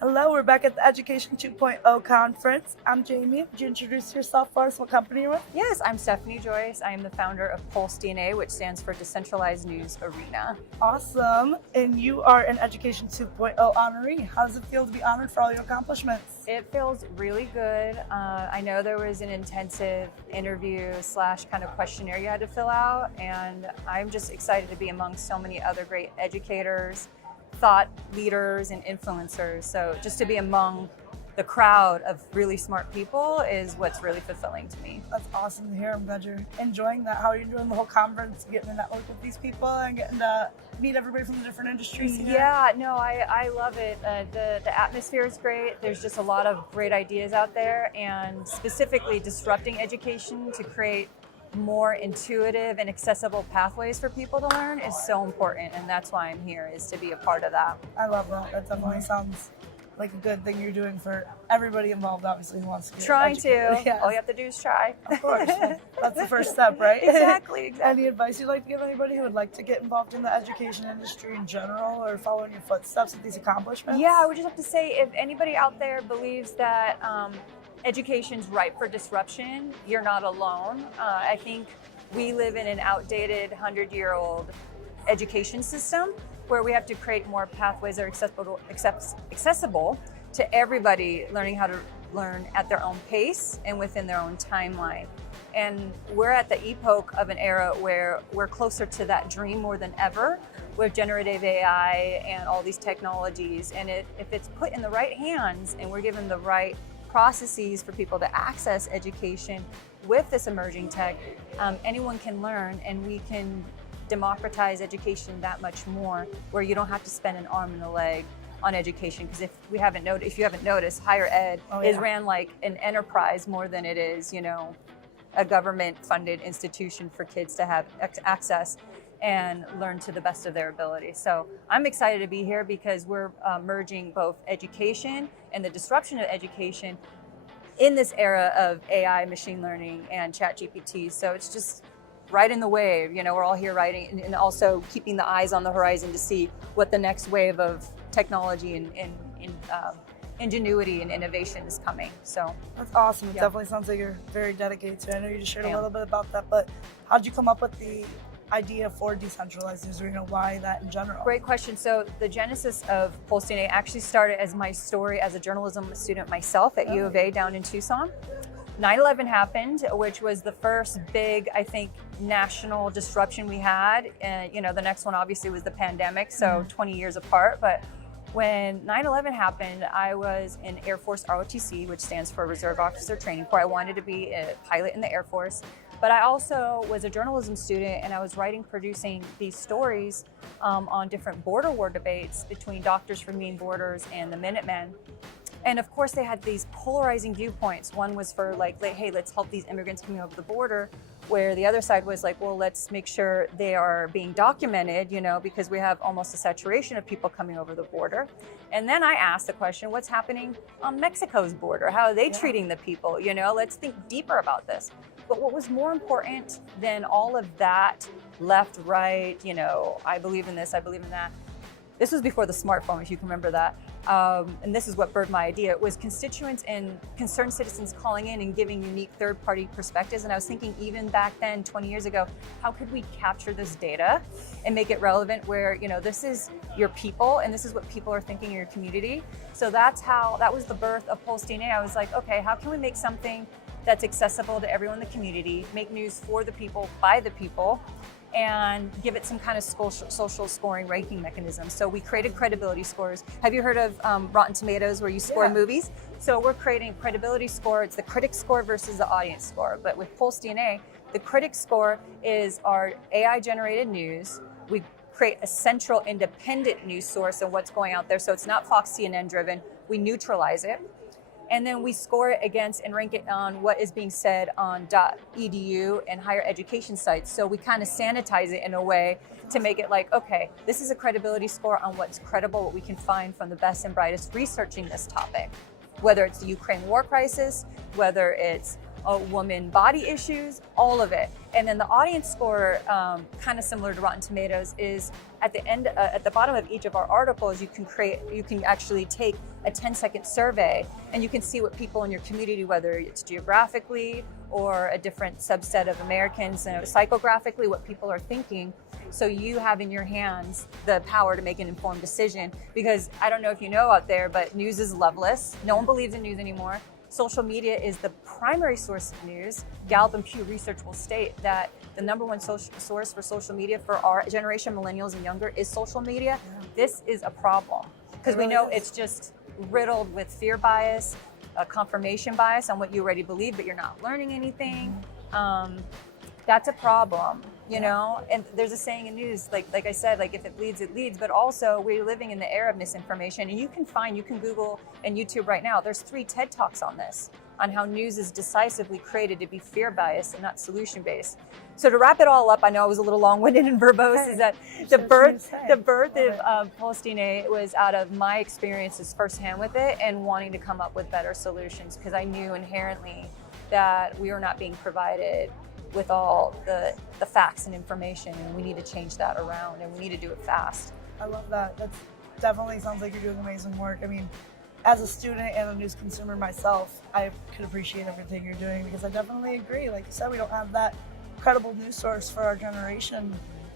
Hello, we're back at the Education 2.0 conference. I'm Jamie. Would you introduce yourself for us? What company you're with? Yes, I'm Stephanie Joyce. I am the founder of PulseDNA, which stands for Decentralized News Arena. Awesome. And you are an Education 2.0 honoree. How does it feel to be honored for all your accomplishments? It feels really good. I know there was an intensive interview / kind of questionnaire you had to fill out, and I'm just excited to be among so many other great educators, thought leaders, and influencers. So just to be among the crowd of really smart people is what's really fulfilling to me. That's awesome to hear. I'm glad you're enjoying that. How are you enjoying the whole conference, getting to network with these people and getting to meet everybody from the different industries here? Yeah, no, I love it. The atmosphere is great. There's just a lot of great ideas out there, and specifically disrupting education to create more intuitive and accessible pathways for people to learn is so important, and that's why I'm here, is to be a part of that. I love that. That definitely sounds like a good thing you're doing for everybody involved, obviously, who wants to get Trying educated. to. Yes. All you have to do is try. Of course. That's the first step, right? Exactly. Any advice you'd like to give anybody who would like to get involved in the education industry in general or follow in your footsteps with these accomplishments? Yeah, I would just have to say, if anybody out there believes that education's ripe for disruption, you're not alone. I think we live in an outdated 100-year-old education system where we have to create more pathways that are accessible to everybody, learning how to learn at their own pace and within their own timeline. And we're at the epoch of an era where we're closer to that dream more than ever with generative AI and all these technologies. And if it's put in the right hands and we're given the right processes for people to access education with this emerging tech, anyone can learn, and we can democratize education that much more, where you don't have to spend an arm and a leg on education. Because if you haven't noticed, higher ed is ran like an enterprise more than it is, a government-funded institution for kids to have access and learn to the best of their ability. So I'm excited to be here because we're merging both education and the disruption of education in this era of AI, machine learning, and ChatGPT. So it's just right in the wave. We're all here riding, and also keeping the eyes on the horizon to see what the next wave of technology and ingenuity and innovation is coming. So that's awesome. It yeah. definitely sounds like you're very dedicated to it. I know you just shared a Yeah. little bit about that, but how'd you come up with the idea for decentralized news arena? Why that in general? Great question. So the genesis of PulseDNA actually started as my story as a journalism student myself at U of A down in Tucson. 9/11 happened, which was the first big, I think, national disruption we had. And the next one obviously was the pandemic, so 20 years apart. But when 9/11 happened, I was in Air Force ROTC, which stands for Reserve Officer Training Corps. I wanted to be a pilot in the Air Force. But I also was a journalism student, and I was producing these stories on different border war debates between Doctors for Mean Borders and the Minutemen. And of course, they had these polarizing viewpoints. One was for hey, let's help these immigrants coming over the border, where the other side was like, well, let's make sure they are being documented, because we have almost a saturation of people coming over the border. And then I asked the question, what's happening on Mexico's border? How are they treating the people? Let's think deeper about this. But what was more important than all of that, left, right, I believe in this, I believe in that. This was before the smartphone, if you can remember that. And this is what birthed my idea. It was constituents and concerned citizens calling in and giving unique third-party perspectives. And I was thinking, even back then, 20 years ago, how could we capture this data and make it relevant where, this is your people and this is what people are thinking in your community. So that was the birth of PulseDNA. I was like, okay, how can we make something that's accessible to everyone in the community, make news for the people, by the people, and give it some kind of social scoring ranking mechanism. So we created credibility scores. Have you heard of Rotten Tomatoes, where you score movies? So we're creating a credibility score. It's the critic score versus the audience score. But with PulseDNA, the critic score is our AI-generated news. We create a central independent news source of what's going out there. So it's not Fox CNN driven. We neutralize it. And then we score it against and rank it on what is being said on .edu and higher education sites. So we kind of sanitize it in a way to make it like, okay, this is a credibility score on what's credible, what we can find from the best and brightest researching this topic. Whether it's the Ukraine war crisis, whether it's woman body issues, all of it. And then the audience score, kind of similar to Rotten Tomatoes, is at the end, at the bottom of each of our articles, you can actually take a 10-second survey, and you can see what people in your community, whether it's geographically or a different subset of Americans, psychographically, what people are thinking. So you have in your hands the power to make an informed decision, because I don't know if you know out there, but news is loveless. No one believes in news anymore. Social media is the primary source of news. Gallup and Pew Research will state that the number one source for social media for our generation, millennials and younger, is social media. This is a problem because we know it's just riddled with fear bias, confirmation bias on what you already believe, but you're not learning anything. That's a problem, you know? And there's a saying in news, like I said, like if it bleeds, it leads, but also we're living in the era of misinformation. And you can Google and YouTube right now, there's 3 TED Talks on this, on how news is decisively created to be fear biased and not solution based. So to wrap it all up, I know I was a little long-winded and verbose, is that the birth of PulseDNA was out of my experiences firsthand with it and wanting to come up with better solutions, because I knew inherently that we were not being provided with all the facts and information, and we need to change that around, and we need to do it fast. I love that. That definitely sounds like you're doing amazing work. I mean, as a student and a news consumer myself, I could appreciate everything you're doing, because I definitely agree. Like you said, we don't have that credible news source for our generation,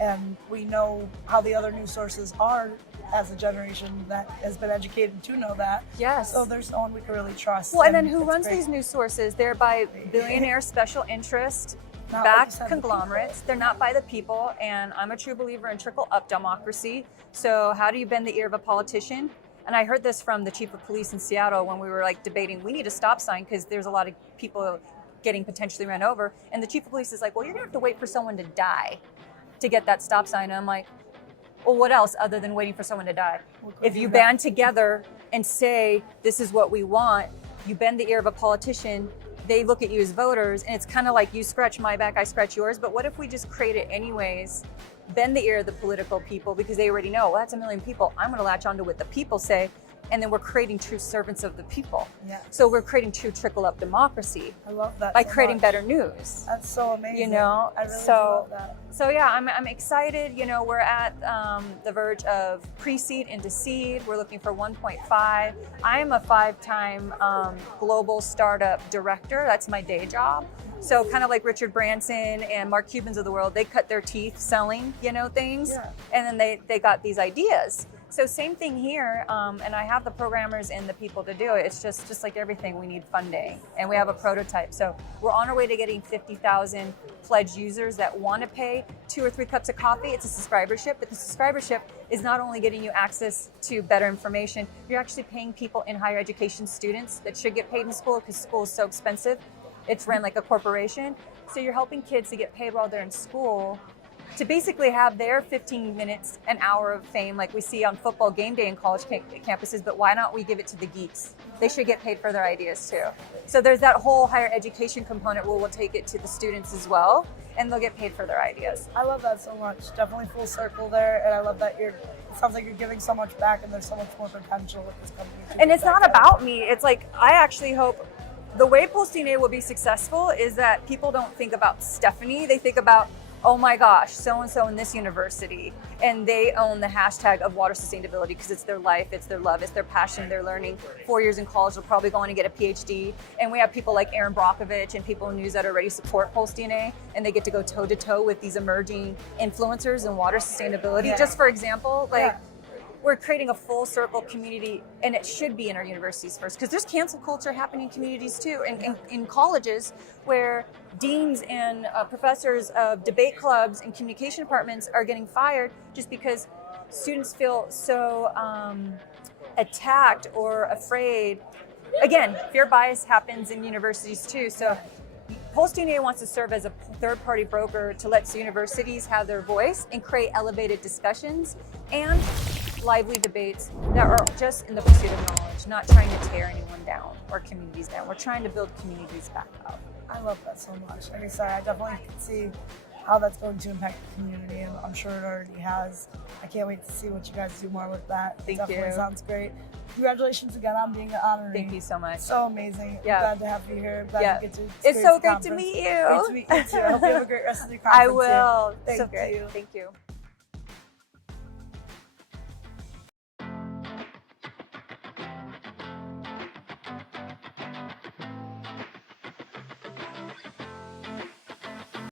and we know how the other news sources are as a generation that has been educated to know that. Yes. So there's no one we can really trust. Well, and then who runs these news sources? They're by billionaire special interest backed conglomerates. They're not by the people, and I'm a true believer in trickle-up democracy. So how do you bend the ear of a politician? And I heard this from the chief of police in Seattle when we were like debating, we need a stop sign because there's a lot of people getting potentially run over. And the chief of police is like, well, you're gonna have to wait for someone to die to get that stop sign. And I'm like, well, what else other than waiting for someone to die? If you band together and say, this is what we want, you bend the ear of a politician, they look at you as voters, and it's kind of like you scratch my back, I scratch yours. But what if we just create it anyways, bend the ear of the political people, because they already know, well, that's 1 million people. I'm gonna latch onto what the people say. And then we're creating true servants of the people. Yeah. So we're creating true trickle-up democracy. I love that. By creating better news. That's so amazing. You know, I really love that. So yeah, I'm excited. You know, we're at the verge of pre-seed into seed. We're looking for 1.5. I am a 5-time global startup director. That's my day job. So kind of like Richard Branson and Mark Cubans of the world, they cut their teeth selling, you know, things, and then they got these ideas. So same thing here, and I have the programmers and the people to do it. It's just like everything, we need funding, and we have a prototype. So we're on our way to getting 50,000 pledged users that want to pay 2 or 3 cups of coffee. It's a subscribership, but the subscribership is not only getting you access to better information, you're actually paying people in higher education, students that should get paid in school because school is so expensive. It's ran like a corporation. So you're helping kids to get paid while they're in school, to basically have their 15 minutes, an hour of fame like we see on football game day in college campuses, but why not we give it to the geeks? They should get paid for their ideas too. So there's that whole higher education component where we'll take it to the students as well, and they'll get paid for their ideas. I love that so much. Definitely full circle there, and I love that it sounds like you're giving so much back, and there's so much more potential with this company. And it's not about me. It's like, I actually hope the way PulseDNA will be successful is that people don't think about Stephanie, they think about, oh my gosh, so-and-so in this university, and they own the hashtag of water sustainability because it's their life, it's their love, it's their passion, they're learning. 4 years in college, they'll probably go on and get a PhD. And we have people like Aaron Brockovich and people in news that already support PulseDNA, and they get to go toe-to-toe with these emerging influencers in water sustainability. Just for example, we're creating a full circle community, and it should be in our universities first, because there's cancel culture happening in communities too, and in colleges where deans and professors of debate clubs and communication departments are getting fired just because students feel so attacked or afraid. Again, fear bias happens in universities too. So PulseDNA wants to serve as a third-party broker to let universities have their voice and create elevated discussions and lively debates that are just in the pursuit of knowledge, not trying to tear anyone down or communities down. We're trying to build communities back up. I love that so much. Like I said, I definitely can see how that's going to impact the community, and I'm sure it already has. I can't wait to see what you guys do more with that. Thank you. Definitely sounds great. Congratulations again on being an honoree. Thank you so much. So amazing. I'm glad to have you here. Glad you get to it's so great to meet you. Great to meet you too. I hope you have a great rest of your conference. I will. Thank so great. you. Thank you.